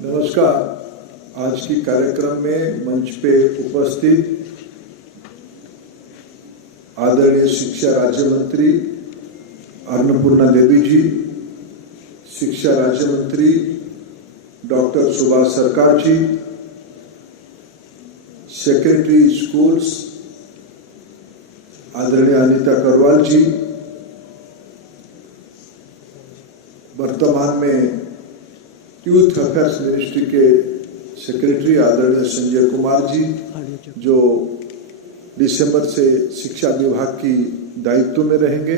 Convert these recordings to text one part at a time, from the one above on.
नमस्कार। आज की कार्यक्रम में मंच पे उपस्थित आदरणीय शिक्षा राज्य मंत्री अन्नपूर्णा देवी जी, शिक्षा राज्य मंत्री डॉक्टर सुभाष सरकार जी, सेक्रेटरी स्कूल्स आदरणीय अनीता करवाल जी, वर्तमान में यूथ अफेयर्स मिनिस्ट्री के सेक्रेटरी आदरणीय संजय कुमार जी, जो दिसंबर से शिक्षा विभाग की दायित्व में रहेंगे,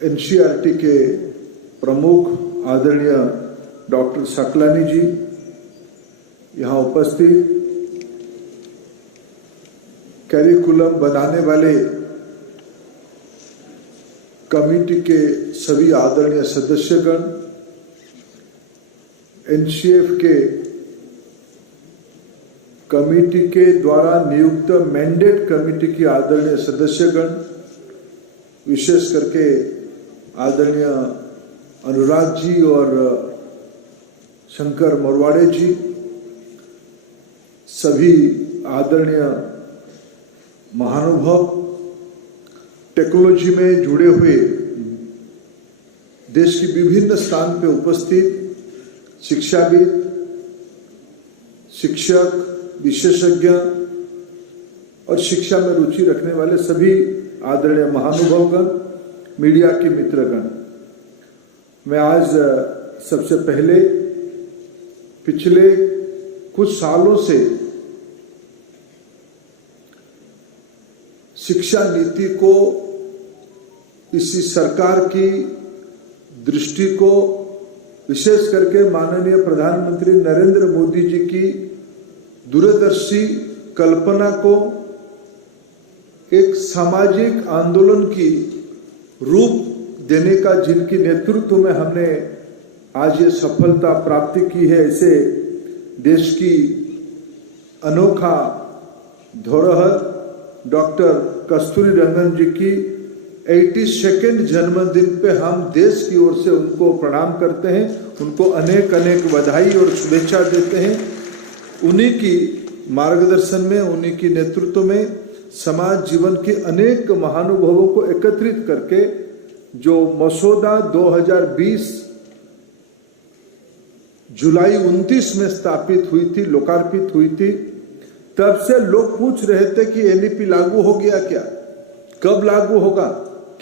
एनसीईआरटी के प्रमुख आदरणीय डॉक्टर सकलानी जी यहाँ उपस्थित, कैरिकुलम बनाने वाले कमेटी के सभी आदरणीय सदस्यगण, एनसीएफ के कमेटी के द्वारा नियुक्त मैंडेट कमेटी की आदरणीय सदस्यगण, विशेष करके आदरणीय अनुराग जी और शंकर मोरवाड़े जी, सभी आदरणीय महानुभाव, टेक्नोलॉजी में जुड़े हुए देश की विभिन्न स्थान पे उपस्थित शिक्षाविद, शिक्षक, विशेषज्ञ और शिक्षा में रुचि रखने वाले सभी आदरणीय महानुभावगण, मीडिया के मित्रगण, मैं आज सबसे पहले पिछले कुछ सालों से शिक्षा नीति को, इसी सरकार की दृष्टि को, विशेष करके माननीय प्रधानमंत्री नरेंद्र मोदी जी की दूरदर्शी कल्पना को एक सामाजिक आंदोलन की रूप देने का, जिनकी नेतृत्व में हमने आज ये सफलता प्राप्ति की है, ऐसे देश की अनोखा धरोहर डॉक्टर कस्तूरी रंगन जी की 82वें जन्मदिन पे हम देश की ओर से उनको प्रणाम करते हैं, उनको अनेक अनेक बधाई और शुभेच्छा देते हैं। उन्हीं की मार्गदर्शन में, उन्हीं की नेतृत्व में समाज जीवन के अनेक महानुभावों को एकत्रित करके जो मसौदा 2020 जुलाई 29 में स्थापित हुई थी, लोकार्पित हुई थी, तब से लोग पूछ रहे थे कि एनईपी लागू हो गया क्या, कब लागू होगा,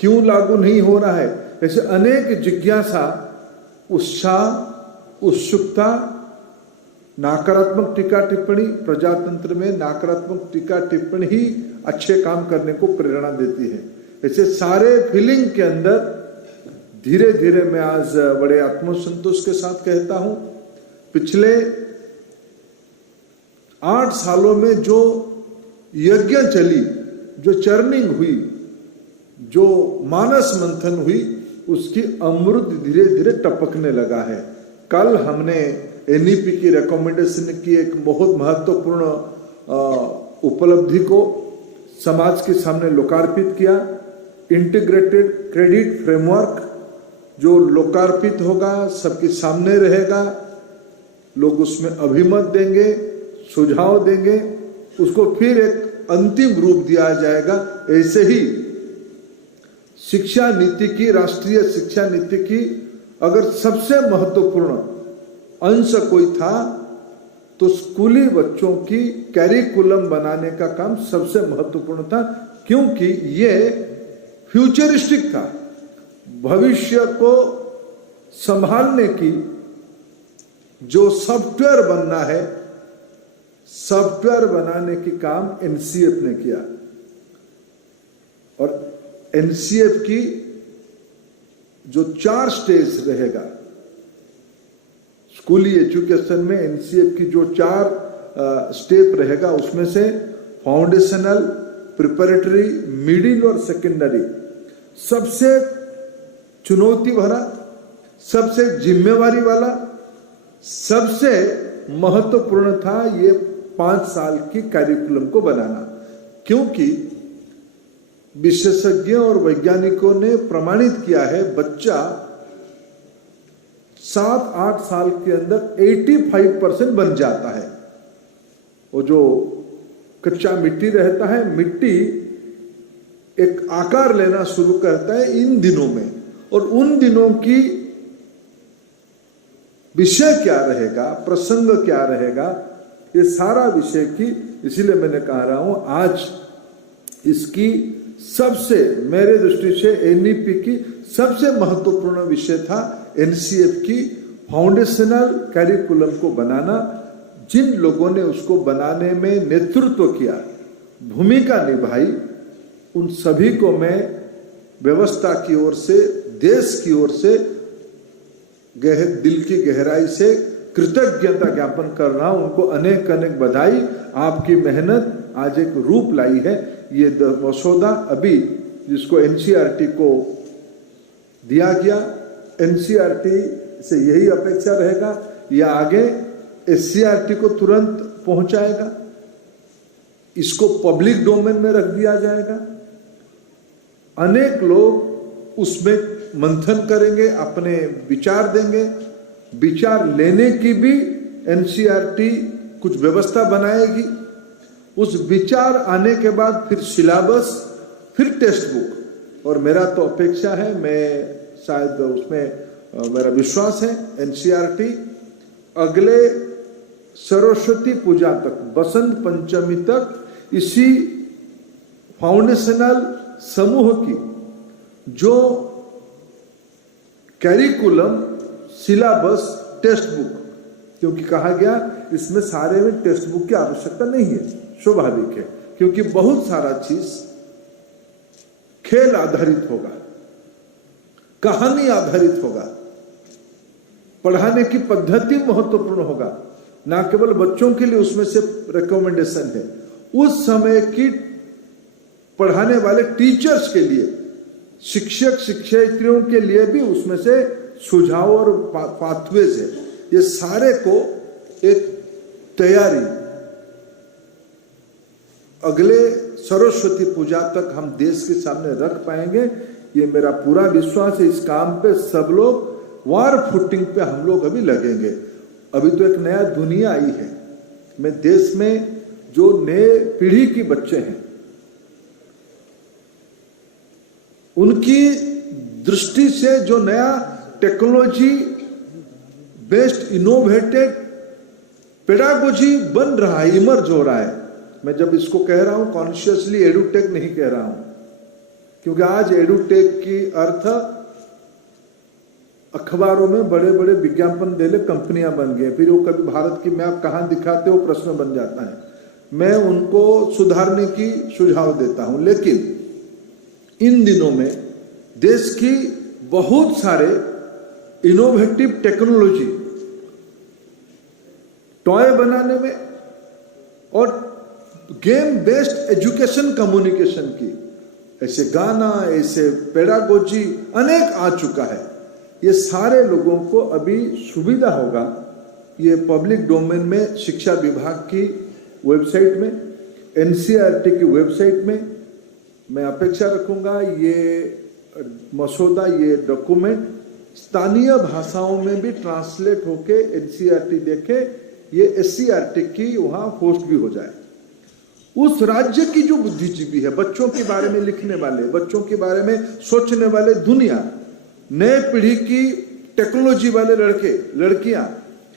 क्यों लागू नहीं हो रहा है। ऐसे अनेक जिज्ञासा, उत्साह, उत्सुकता, नकारात्मक टीका टिप्पणी, प्रजातंत्र में नकारात्मक टीका टिप्पणी ही अच्छे काम करने को प्रेरणा देती है। ऐसे सारे फीलिंग के अंदर धीरे धीरे मैं आज बड़े आत्मसंतोष के साथ कहता हूं, पिछले 8 सालों में जो यज्ञ चली, जो चर्निंग हुई, जो मानस मंथन हुई, उसकी अमृत धीरे धीरे टपकने लगा है। कल हमने एनईपी की रिकमेंडेशन की एक बहुत महत्वपूर्ण उपलब्धि को समाज के सामने लोकार्पित किया। इंटीग्रेटेड क्रेडिट फ्रेमवर्क जो लोकार्पित होगा, सबके सामने रहेगा, लोग उसमें अभिमत देंगे, सुझाव देंगे, उसको फिर एक अंतिम रूप दिया जाएगा। ऐसे ही शिक्षा नीति की, राष्ट्रीय शिक्षा नीति की अगर सबसे महत्वपूर्ण अंश कोई था तो स्कूली बच्चों की कैरिकुलम बनाने का काम सबसे महत्वपूर्ण था, क्योंकि ये फ्यूचरिस्टिक था। भविष्य को संभालने की जो सॉफ्टवेयर बनना है, सॉफ्टवेयर बनाने की काम एनसीएफ ने किया। और एनसीएफ की जो 4 स्टेज रहेगा स्कूली एजुकेशन में, एनसीएफ की जो 4 स्टेप रहेगा, उसमें से फाउंडेशनल, प्रिपरेटरी, मिडिल और सेकेंडरी सबसे चुनौती भरा, सबसे जिम्मेवारी वाला, सबसे महत्वपूर्ण था ये 5 साल की कैरिकुलम को बनाना, क्योंकि विशेषज्ञों और वैज्ञानिकों ने प्रमाणित किया है बच्चा 7-8 साल के अंदर 85% बन जाता है। वो जो कच्चा मिट्टी रहता है, मिट्टी एक आकार लेना शुरू करता है इन दिनों में, और उन दिनों की विषय क्या रहेगा, प्रसंग क्या रहेगा, ये सारा विषय की, इसीलिए मैंने कह रहा हूं आज इसकी सबसे, मेरे दृष्टि से एनईपी की सबसे महत्वपूर्ण विषय था एनसीएफ की फाउंडेशनल कैरिकुलम को बनाना। जिन लोगों ने उसको बनाने में नेतृत्व किया, भूमिका निभाई, उन सभी को मैं व्यवस्था की ओर से, देश की ओर से दिल की गहराई से कृतज्ञता ज्ञापन कर रहा हूं। उनको अनेक अनेक बधाई। आपकी मेहनत आज एक रूप लाई है। ये मसौदा अभी जिसको एनसीईआरटी को दिया गया, एनसीईआरटी से यही अपेक्षा रहेगा, या आगे एससीईआरटी को तुरंत पहुंचाएगा, इसको पब्लिक डोमेन में रख दिया जाएगा। अनेक लोग उसमें मंथन करेंगे, अपने विचार देंगे। विचार लेने की भी एनसीईआरटी कुछ व्यवस्था बनाएगी। उस विचार आने के बाद फिर सिलेबस, फिर टेक्स्ट बुक, और मेरा तो अपेक्षा है, मैं शायद उसमें मेरा विश्वास है, एनसीईआरटी अगले सरस्वती पूजा तक, बसंत पंचमी तक इसी फाउंडेशनल समूह की जो कैरिकुलम, सिलेबस, टेक्स्ट बुक, क्योंकि कहा गया इसमें सारे में टेक्स्ट बुक की आवश्यकता नहीं है, स्वाभाविक है, क्योंकि बहुत सारा चीज खेल आधारित होगा, कहानी आधारित होगा, पढ़ाने की पद्धति महत्वपूर्ण होगा, ना केवल बच्चों के लिए उसमें से रिकमेंडेशन है, उस समय की पढ़ाने वाले टीचर्स के लिए, शिक्षक शिक्षयित्रियों के लिए भी उसमें से सुझाव और पाथवेज है। ये सारे को एक तैयारी अगले सरस्वती पूजा तक हम देश के सामने रख पाएंगे, ये मेरा पूरा विश्वास है। इस काम पे सब लोग वार फुटिंग पे हम लोग अभी लगेंगे। अभी तो एक नया दुनिया आई है। मैं देश में जो नए पीढ़ी की बच्चे हैं, उनकी दृष्टि से जो नया टेक्नोलॉजी बेस्ड इनोवेटेड पेडागोजी बन रहा है, इमर्ज हो रहा है। मैं जब इसको कह रहा हूं कॉन्शियसली एडुटेक नहीं कह रहा हूं, क्योंकि आज एडुटेक की अर्थ अखबारों में बड़े बड़े विज्ञापन देने कंपनियां बन गए, फिर वो कभी भारत की मैप कहां दिखाते वो प्रश्न बन जाता है। मैं उनको सुधारने की सुझाव देता हूं, लेकिन इन दिनों में देश की बहुत सारे इनोवेटिव टेक्नोलॉजी टॉय बनाने में और गेम बेस्ड एजुकेशन कम्युनिकेशन की, ऐसे गाना, ऐसे पेडागोजी अनेक आ चुका है। ये सारे लोगों को अभी सुविधा होगा। ये पब्लिक डोमेन में शिक्षा विभाग की वेबसाइट में, एनसीईआरटी की वेबसाइट में मैं अपेक्षा रखूंगा ये मसौदा, ये डॉक्यूमेंट स्थानीय भाषाओं में भी ट्रांसलेट होके एनसीईआरटी देखे, ये एससीईआरटी की वहां होस्ट भी हो जाए। उस राज्य की जो बुद्धिजीवी है, बच्चों के बारे में लिखने वाले, बच्चों के बारे में सोचने वाले, दुनिया नए पीढ़ी की टेक्नोलॉजी वाले लड़के लड़कियां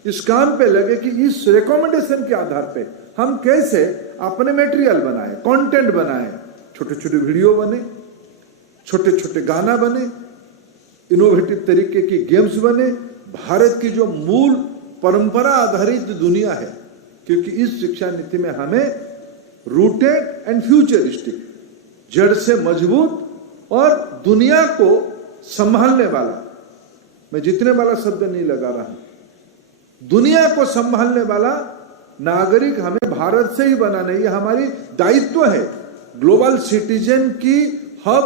इस काम पे लगे कि इस रिकमेंडेशन के आधार पे हम कैसे अपने मटेरियल बनाए, कंटेंट बनाए, छोटे छोटे वीडियो बने, छोटे छोटे गाना बने, इनोवेटिव तरीके की गेम्स बने। भारत की जो मूल परंपरा आधारित दुनिया है, क्योंकि इस शिक्षा नीति में हमें रूटेड एंड फ्यूचरिस्टिक, जड़ से मजबूत और दुनिया को संभालने वाला, मैं जितने वाला शब्द नहीं लगा रहा, दुनिया को संभालने वाला नागरिक हमें भारत से ही बनाना, ये हमारी दायित्व है। ग्लोबल सिटीजन की हब,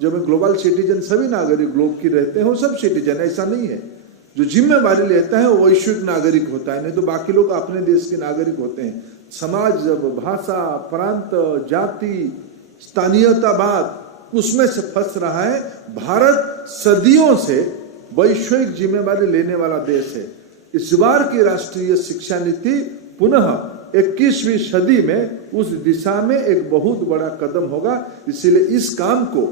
जब ग्लोबल सिटीजन सभी नागरिक ग्लोब की रहते हैं, वो सब सिटीजन, ऐसा नहीं है। जो जिम्मेवारी लेता है वो वैश्विक नागरिक होता है, नहीं तो बाकी लोग अपने देश के नागरिक होते हैं। समाज, भाषा, प्रांत, जाति, स्थानीयतावाद, उसमें से फंस रहा है। भारत सदियों से वैश्विक जिम्मेवारी लेने वाला देश है। इस बार की राष्ट्रीय शिक्षा नीति पुनः 21वीं सदी में उस दिशा में एक बहुत बड़ा कदम होगा। इसीलिए इस काम को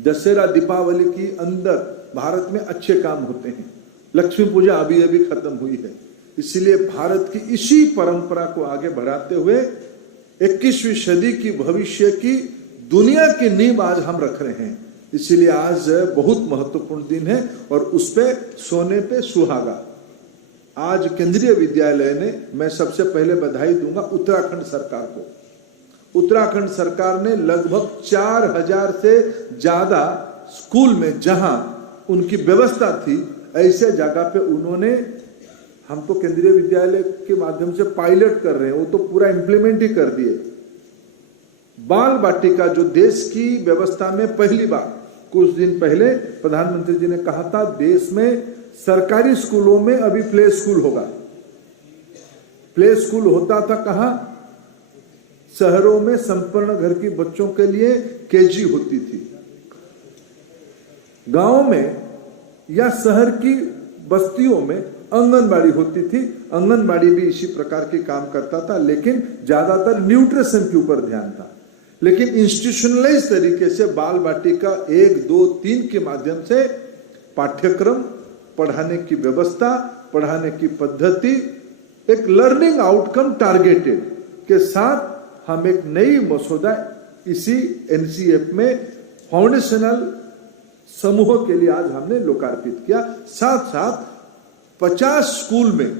दशहरा दीपावली की अंदर भारत में अच्छे काम होते हैं। लक्ष्मी पूजा अभी अभी खत्म हुई है, इसीलिए भारत की इसी परंपरा को आगे बढ़ाते हुए 21वीं सदी की भविष्य की दुनिया की नींव आज हम रख रहे हैं। इसीलिए आज बहुत महत्वपूर्ण दिन है और उस पे सोने पे सुहागा। आज केंद्रीय विद्यालय ने, मैं सबसे पहले बधाई दूंगा उत्तराखंड सरकार को। उत्तराखंड सरकार ने लगभग 4000 से ज्यादा स्कूल में जहां उनकी व्यवस्था थी, ऐसे जगह पे उन्होंने, हम तो केंद्रीय विद्यालय के माध्यम से पायलट कर रहे हैं, वो तो पूरा इंप्लीमेंट ही कर दिए। बाल बाटिका जो देश की व्यवस्था में पहली बार, कुछ दिन पहले प्रधानमंत्री जी ने कहा था देश में सरकारी स्कूलों में अभी प्ले स्कूल होगा। प्ले स्कूल होता था कहां? शहरों में संपूर्ण घर की बच्चों के लिए केजी होती थी। गांव में या शहर की बस्तियों में आंगनबाड़ी होती थी। आंगनबाड़ी भी इसी प्रकार के काम करता था, लेकिन ज्यादातर न्यूट्रिशन के ऊपर ध्यान था। लेकिन इंस्टीट्यूशनलाइज तरीके से बाल बाटिका 1, 2, 3 के माध्यम से पाठ्यक्रम, पढ़ाने की व्यवस्था, पढ़ाने की पद्धति, एक लर्निंग आउटकम टारगेटेड के साथ हम एक नई मसौदा इसी एनसीएफ में फाउंडेशनल समूह के लिए आज हमने लोकार्पित किया। साथ साथ 50 स्कूल में,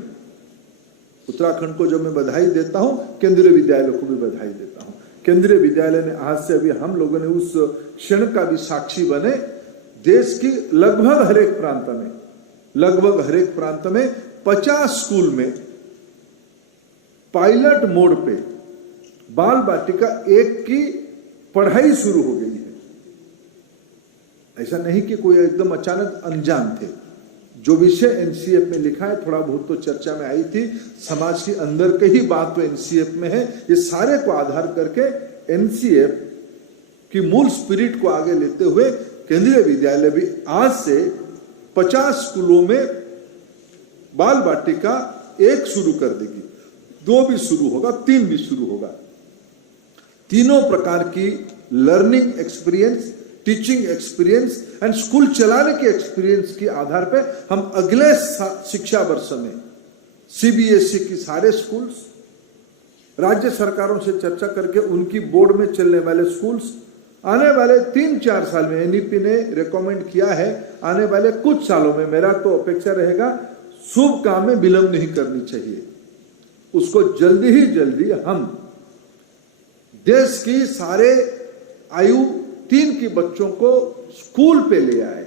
उत्तराखंड को जो मैं बधाई देता हूं, केंद्रीय विद्यालय को भी बधाई देता हूं। केंद्रीय विद्यालय ने आज से, अभी हम लोगों ने उस क्षण का भी साक्षी बने, देश की लगभग हर एक प्रांत में 50 स्कूल में पायलट मोड पे बाल बाटिका 1 की पढ़ाई शुरू हो गई है। ऐसा नहीं कि कोई एकदम अचानक अनजान थे। जो विषय एनसीएफ में लिखा है, थोड़ा बहुत तो चर्चा में आई थी, समाज के अंदर के ही बात तो एनसीएफ में है। ये सारे को आधार करके एनसीएफ की मूल स्पिरिट को आगे लेते हुए केंद्रीय विद्यालय भी आज से 50 स्कूलों में बाल बाटिका 1 शुरू कर देगी, 2 भी शुरू होगा, 3 भी शुरू होगा। तीनों प्रकार की learning experience, teaching experience and school चलाने के एक्सपीरियंस के आधार पे हम अगले शिक्षा वर्ष में सीबीएसई की सारे स्कूल्स, राज्य सरकारों से चर्चा करके उनकी बोर्ड में चलने वाले स्कूल्स, आने वाले 3-4 साल में एनईपी ने रिकमेंड किया है, आने वाले कुछ सालों में, मेरा तो अपेक्षा रहेगा, शुभ काम में विलंब नहीं करनी चाहिए। उसको जल्दी ही जल्दी हम देश की सारे आयु 3 की बच्चों को स्कूल पे ले आए,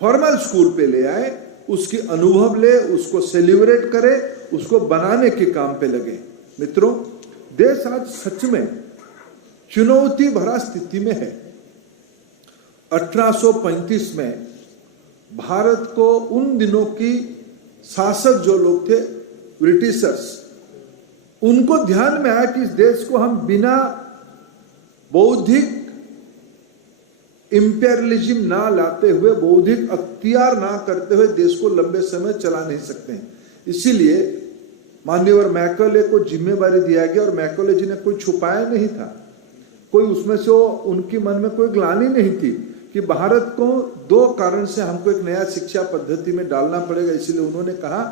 फॉर्मल स्कूल पे ले आए, उसकी अनुभव ले, उसको सेलिब्रेट करे, उसको बनाने के काम पे लगे। मित्रों, देश आज सच में चुनौती भरा स्थिति में है। 1835 में भारत को उन दिनों की शासक जो लोग थे, ब्रिटिशर्स, उनको ध्यान में आया कि इस देश को हम बिना बौद्धिक इंपेरियलिज्म ना लाते हुए, बौद्धिक अख्तियार ना करते हुए देश को लंबे समय चला नहीं सकते हैं। इसीलिए माननीय मैकॉले को जिम्मेवारी दिया गया और मैकॉले जी ने कोई छुपाया नहीं था, कोई उसमें से उनके मन में कोई ग्लानि नहीं थी कि भारत को 2 कारण से हमको एक नया शिक्षा पद्धति में डालना पड़ेगा। इसीलिए उन्होंने कहा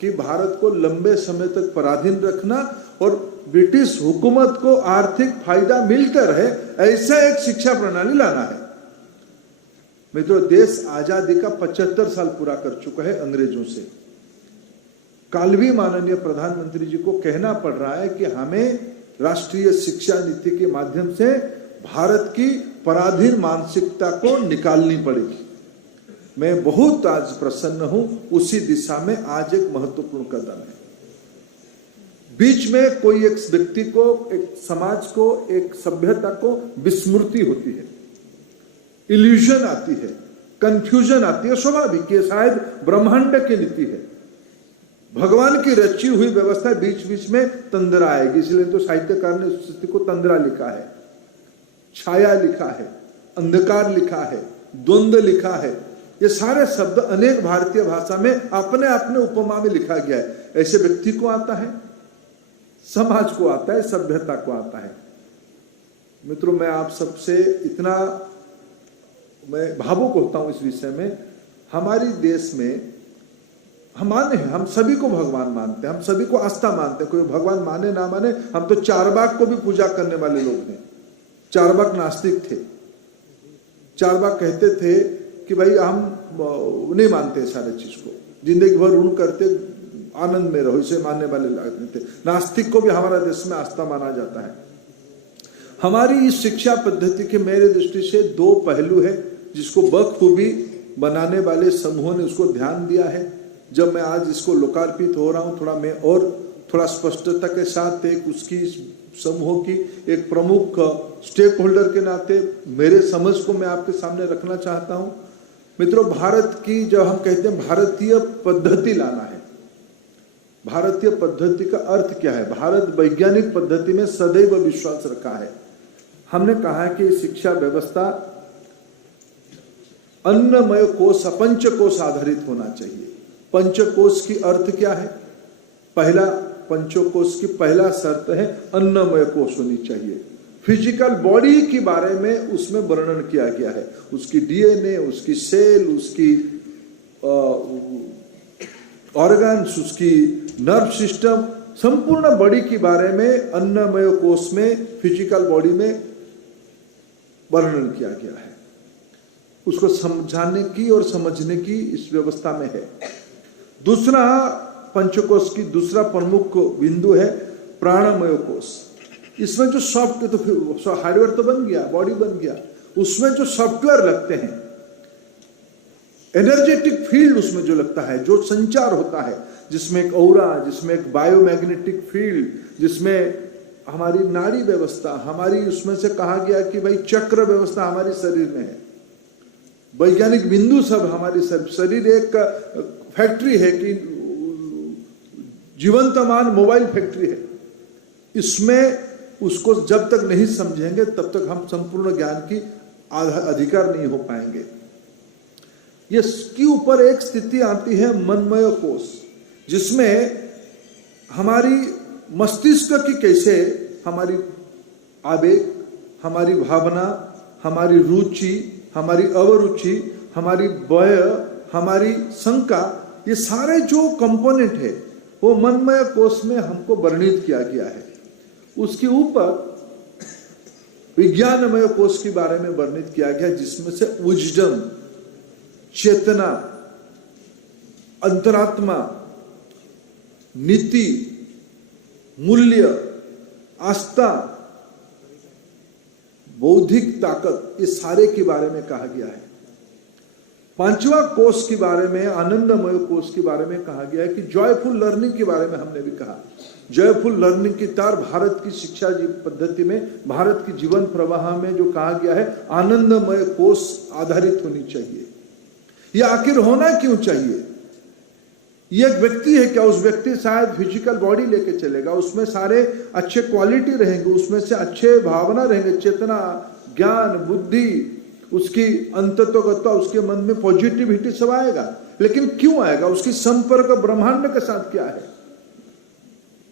कि भारत को लंबे समय तक पराधीन रखना और ब्रिटिश हुकूमत को आर्थिक फायदा मिलता रहे, ऐसा एक शिक्षा प्रणाली लाना है। मित्रों, देश आजादी का 75 साल पूरा कर चुका है अंग्रेजों से। कल भी माननीय प्रधानमंत्री जी को कहना पड़ रहा है कि हमें राष्ट्रीय शिक्षा नीति के माध्यम से भारत की पराधीन मानसिकता को निकालनी पड़ेगी। मैं बहुत आज प्रसन्न हूं, उसी दिशा में आज एक महत्वपूर्ण कदम है। बीच में कोई एक व्यक्ति को, एक समाज को, एक सभ्यता को विस्मृति होती है, इल्यूजन आती है, कंफ्यूजन आती है, स्वाभाविक है, शायद ब्रह्मांड की नीति है, भगवान की रची हुई व्यवस्था बीच बीच में तंद्रा आएगी। इसलिए तो साहित्यकार ने उस स्थिति को तंद्रा लिखा है, छाया लिखा है, अंधकार लिखा है, द्वंद्व लिखा है। ये सारे शब्द अनेक भारतीय भाषा में अपने अपने उपमा में लिखा गया है। ऐसे व्यक्ति को आता है, समाज को आता है, सभ्यता को आता है। मित्रों, मैं आप सबसे इतना मैं भावुक होता हूं इस विषय में। हमारी देश में हम सभी को भगवान मानते हैं, हम सभी को आस्था मानते हैं। कोई भगवान माने ना माने, हम तो चारवाक को भी पूजा करने वाले लोग हैं। चारवाक नास्तिक थे। चारवाक कहते थे कि भाई हम नहीं मानते सारे चीज को, जिंदगी भर ऋण करते, आनंद में रहो, इसे मानने वाले लगते थे। नास्तिक को भी हमारा देश में आस्था माना जाता है। हमारी इस शिक्षा पद्धति के मेरे दृष्टि से दो पहलू है, जिसको बखूबी बनाने वाले समूहों ने उसको ध्यान दिया है। जब मैं आज इसको लोकार्पित हो रहा हूं, थोड़ा मैं और थोड़ा स्पष्टता के साथ एक उसकी समूहों की एक प्रमुख स्टेक होल्डर के नाते मेरे समझ को मैं आपके सामने रखना चाहता हूं। मित्रों, भारत की जब हम कहते हैं भारतीय पद्धति लाना है, भारतीय पद्धति का अर्थ क्या है? भारत वैज्ञानिक पद्धति में सदैव विश्वास रखा है। हमने कहा है कि शिक्षा व्यवस्था अन्नमय कोश, पंचकोश आधारित होना चाहिए। पंचकोश की अर्थ क्या है? पहला पंचकोश की पहला शर्त है अन्नमय कोश होनी चाहिए। फिजिकल बॉडी के बारे में उसमें वर्णन किया गया है, उसकी डीएनए, उसकी सेल, उसकी ऑर्गन्स, उसकी नर्व सिस्टम, संपूर्ण बॉडी के बारे में अन्नमय कोश में, फिजिकल बॉडी में वर्णन किया गया है। उसको समझाने की और समझने की इस व्यवस्था में है। दूसरा पंचकोश की दूसरा प्रमुख बिंदु है प्राणमय कोश। इसमें जो सॉफ्ट, तो हार्डवेयर तो बन गया, बॉडी बन गया, उसमें जो सॉफ्टवेयर लगते हैं, एनर्जेटिक फील्ड उसमें जो लगता है, जो संचार होता है, जिसमें एक औरा, जिसमें एक बायोमैग्नेटिक फील्ड, जिसमें हमारी नाड़ी व्यवस्था, हमारी उसमें से कहा गया कि भाई चक्र व्यवस्था हमारे शरीर में है, वैज्ञानिक बिंदु सब हमारी शरीर एक फैक्ट्री है कि जीवंतमान मोबाइल फैक्ट्री है। इसमें उसको जब तक नहीं समझेंगे तब तक हम संपूर्ण ज्ञान की अधिकार नहीं हो पाएंगे। इसके ऊपर एक स्थिति आती है मनमय कोश, जिसमें हमारी मस्तिष्क की कैसे हमारी आवेग, हमारी भावना, हमारी रुचि, हमारी अवरुचि, हमारी भय, हमारी शंका, ये सारे जो कंपोनेंट है वो मनमय कोश में हमको वर्णित किया गया है। उसके ऊपर विज्ञानमय कोश के बारे में वर्णित किया गया, जिसमें से विजडम, चेतना, अंतरात्मा, नीति, मूल्य, आस्था, बौद्धिक ताकत, ये सारे के बारे में कहा गया है। पांचवा कोश के बारे में, आनंदमय कोश के बारे में कहा गया है कि जॉयफुल लर्निंग के बारे में हमने भी कहा। जॉयफुल लर्निंग की तार भारत की शिक्षा पद्धति में, भारत की जीवन प्रवाह में जो कहा गया है, आनंदमय कोश आधारित होनी चाहिए। यह आखिर होना क्यों चाहिए? ये एक व्यक्ति है क्या? उस व्यक्ति शायद फिजिकल बॉडी लेके चलेगा, उसमें सारे अच्छे क्वालिटी रहेंगे, उसमें से अच्छे भावना रहेंगे, चेतना, ज्ञान, बुद्धि, उसकी अंततोगत्वा, उसके मन में पॉजिटिविटी सब आएगा। लेकिन क्यों आएगा? उसकी संपर्क ब्रह्मांड के साथ क्या है?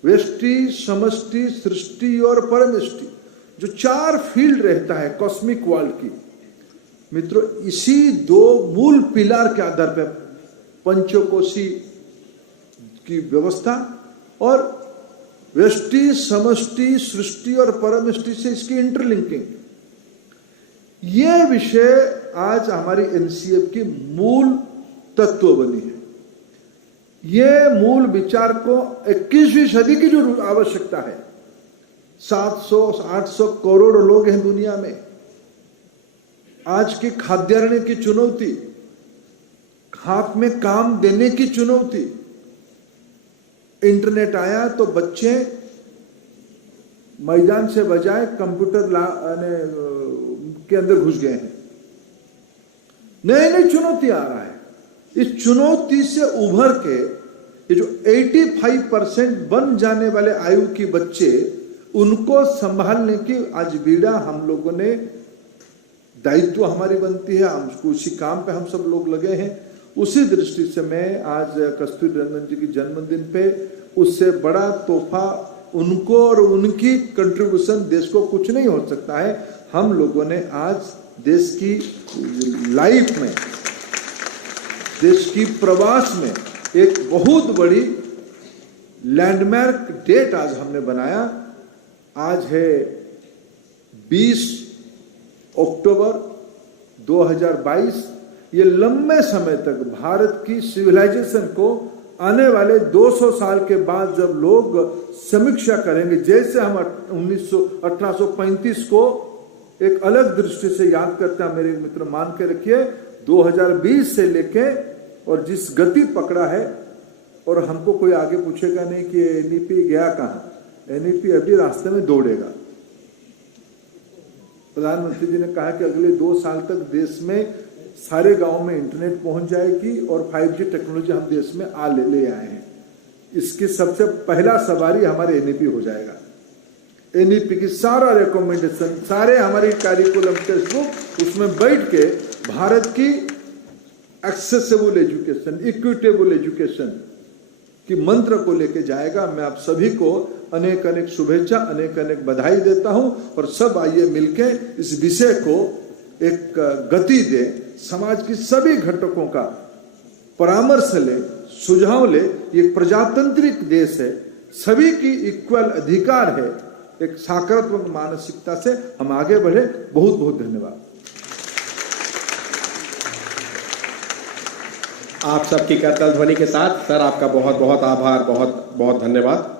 व्यष्टि, समष्टि, सृष्टि और परमष्टि, जो चार फील्ड रहता है कॉस्मिक वर्ल्ड की। मित्रों, इसी दो मूल पिलर के आधार पर पंचकोशी की व्यवस्था और व्यष्टि, समष्टि, सृष्टि और परमष्टि से इसकी इंटरलिंकिंग, ये विषय आज हमारी एनसीएफ की मूल तत्व बनी है। ये मूल विचार को 21वीं सदी की जो आवश्यकता है, 700-800 करोड़ लोग हैं दुनिया में। आज की खाद्यान्न की चुनौती, हाथ में काम देने की चुनौती, इंटरनेट आया तो बच्चे मैदान से बजाय कंप्यूटर के अंदर घुस गए हैं। नई नई चुनौती आ रहा है। इस चुनौती से उभर के ये जो 85% बन जाने वाले आयु के बच्चे, उनको संभालने की आज बीड़ा हम लोगों ने दायित्व हमारी बनती है, हम उसी काम पे हम सब लोग लगे हैं। उसी दृष्टि से मैं आज कस्तूरी रंगन जी की जन्मदिन पे उससे बड़ा तोहफा उनको और उनकी कंट्रीब्यूशन देश को कुछ नहीं हो सकता है। हम लोगों ने आज देश की लाइफ में, देश की प्रवास में एक बहुत बड़ी लैंडमार्क डेट आज हमने बनाया। आज है 20 अक्टूबर 2022। ये लंबे समय तक भारत की सिविलाइजेशन को आने वाले 200 साल के बाद जब लोग समीक्षा करेंगे, जैसे हम 1835 को एक अलग दृष्टि से याद करते हैं, मेरे मित्र मान के रखिए 2020 से लेके और जिस गति पकड़ा है, और हमको कोई आगे पूछेगा नहीं कि एनईपी गया कहाँ, एनईपी अभी रास्ते में दौड़ेगा। प्रधानमंत्री जी ने कहा कि अगले 2 साल तक देश में सारे गांव में इंटरनेट पहुंच जाएगी और 5G टेक्नोलॉजी हम देश में ले आए हैं। इसकी सबसे पहला सवारी हमारे एनईपी हो जाएगा। एनईपी की सारा रिकमेंडेशन, सारे हमारे कार्यकुलम टेक्स्ट बुक उसमें बैठ के भारत की एक्सेसिबल एजुकेशन, इक्विटेबल एजुकेशन की मंत्र को लेके जाएगा। मैं आप सभी को अनेक अनेक शुभेच्छा, अनेक अनेक बधाई देता हूं और सब आइए मिलके इस विषय को एक गति दे, समाज की सभी घटकों का परामर्श ले, सुझाव ले। ये प्रजातांत्रिक देश है, सभी की इक्वल अधिकार है। एक सकारात्मक मानसिकता से हम आगे बढ़े। बहुत बहुत धन्यवाद। आप सबकी करतल ध्वनि के साथ सर आपका बहुत बहुत आभार, बहुत बहुत धन्यवाद।